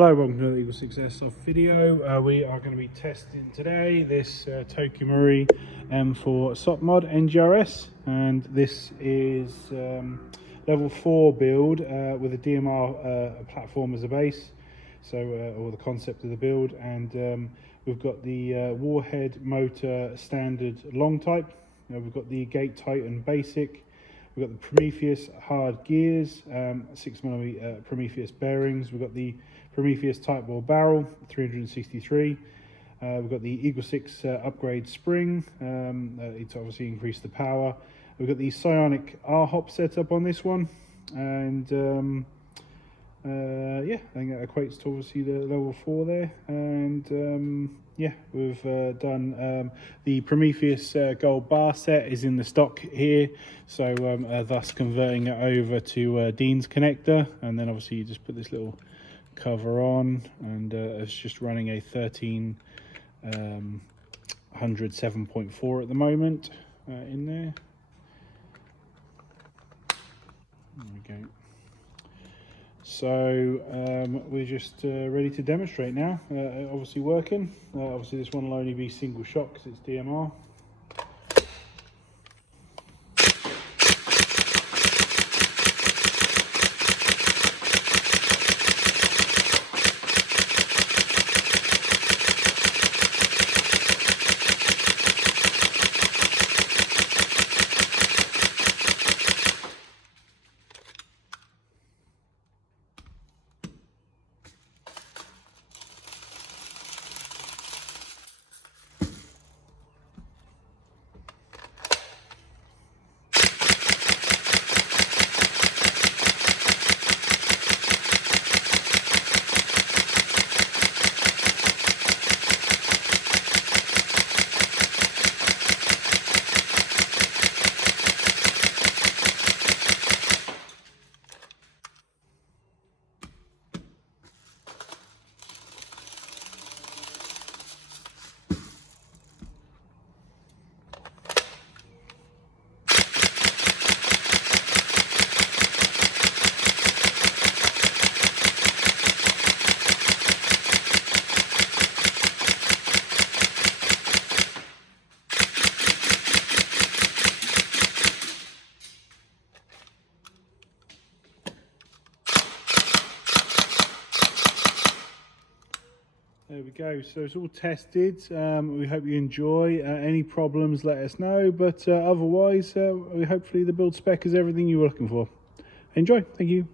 Hello, welcome to the EagleSix Airsoft video. We are going to be testing today this Tokyo M4 Sopmod NGRS, and this is level 4 build with a DMR platform as a base, so or the concept of the build, and we've got the Warhead motor standard long type. We've got the Gate Titan basic. We've got the Prometheus hard gears, 6mm Prometheus bearings. We've got the Prometheus Tightbore barrel, 363. We've got the EagleSix upgrade spring. It's obviously increased the power. We've got the Psionic R Hop setup on this one, and yeah, I think that equates to obviously the level 4 there. And yeah, we've done the Prometheus gold bar set is in the stock here, so thus converting it over to Dean's connector, and then obviously you just put this little cover on, and it's just running a 1300 7.4 at the moment in there. There we go. So we're just ready to demonstrate now. Obviously working. Obviously this one will only be single shot because it's DMR. There we go, so it's all tested. We hope you enjoy. Any problems, let us know, but otherwise hopefully the build spec is everything you were looking for. Enjoy. Thank you.